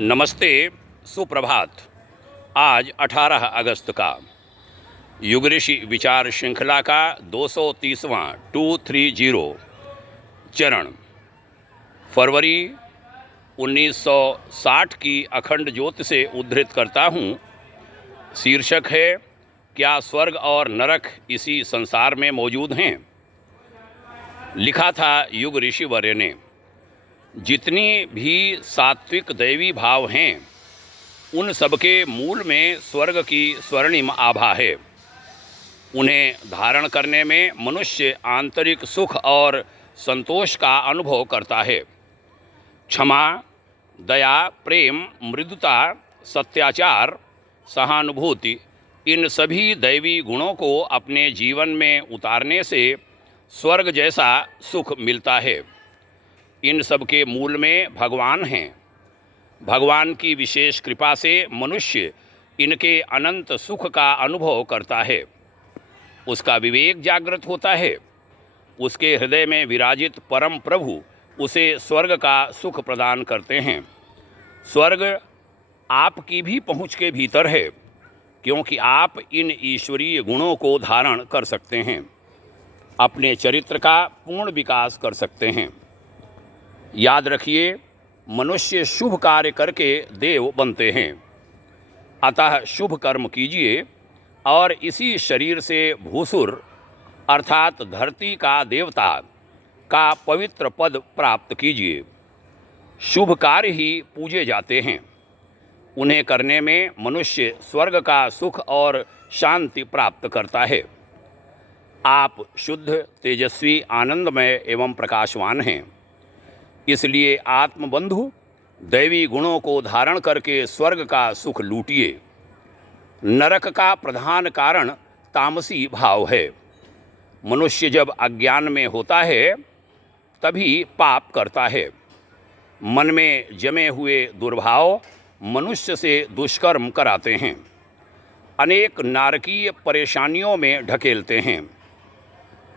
नमस्ते, सुप्रभात। आज 18 अगस्त का युग ऋषि विचार श्रृंखला का 230वां 230 चरण फरवरी 1960 की अखंड ज्योति से उद्धृत करता हूँ। शीर्षक है, क्या स्वर्ग और नरक इसी संसार में मौजूद हैं। लिखा था युग ऋषि वर्य ने। जितनी भी सात्विक दैवी भाव हैं, उन सबके मूल में स्वर्ग की स्वर्णिम आभा है। उन्हें धारण करने में मनुष्य आंतरिक सुख और संतोष का अनुभव करता है। क्षमा, दया, प्रेम, मृदुता, सत्याचार, सहानुभूति, इन सभी दैवी गुणों को अपने जीवन में उतारने से स्वर्ग जैसा सुख मिलता है। इन सब के मूल में भगवान हैं। भगवान की विशेष कृपा से मनुष्य इनके अनंत सुख का अनुभव करता है। उसका विवेक जागृत होता है। उसके हृदय में विराजित परम प्रभु उसे स्वर्ग का सुख प्रदान करते हैं। स्वर्ग आपकी भी पहुँच के भीतर है, क्योंकि आप इन ईश्वरीय गुणों को धारण कर सकते हैं। अपने चरित्र का पूर्ण विकास कर सकते हैं। याद रखिए, मनुष्य शुभ कार्य करके देव बनते हैं। अतः शुभ कर्म कीजिए और इसी शरीर से भूसुर अर्थात धरती का देवता का पवित्र पद प्राप्त कीजिए। शुभ कार्य ही पूजे जाते हैं। उन्हें करने में मनुष्य स्वर्ग का सुख और शांति प्राप्त करता है। आप शुद्ध, तेजस्वी, आनंदमय एवं प्रकाशवान हैं। इसलिए आत्मबंधु दैवी गुणों को धारण करके स्वर्ग का सुख लूटिए। नरक का प्रधान कारण तामसी भाव है। मनुष्य जब अज्ञान में होता है तभी पाप करता है। मन में जमे हुए दुर्भाव मनुष्य से दुष्कर्म कराते हैं, अनेक नारकीय परेशानियों में ढकेलते हैं।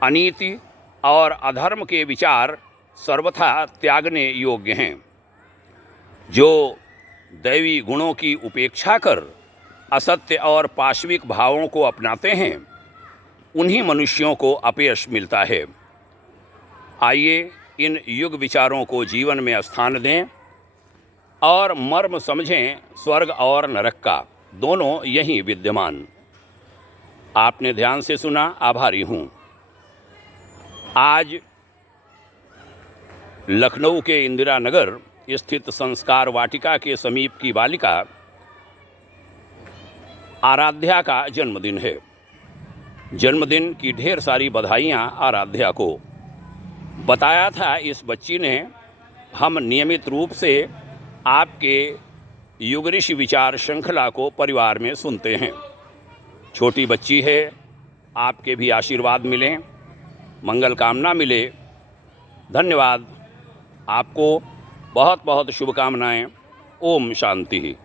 अनीति और अधर्म के विचार सर्वथा त्यागने योग्य हैं। जो दैवी गुणों की उपेक्षा कर असत्य और पाशविक भावों को अपनाते हैं, उन्हीं मनुष्यों को अपयश मिलता है। आइए इन युग विचारों को जीवन में स्थान दें और मर्म समझें स्वर्ग और नरक का, दोनों यहीं विद्यमान। आपने ध्यान से सुना, आभारी हूँ। आज लखनऊ के इंदिरा नगर स्थित संस्कार वाटिका के समीप की बालिका आराध्या का जन्मदिन है। जन्मदिन की ढेर सारी बधाइयाँ आराध्या को। बताया था इस बच्ची ने, हम नियमित रूप से आपके युग ऋषि विचार श्रृंखला को परिवार में सुनते हैं। छोटी बच्ची है, आपके भी आशीर्वाद मिलें, मंगल कामना मिले। धन्यवाद। आपको बहुत बहुत शुभकामनाएं। ओम शांति।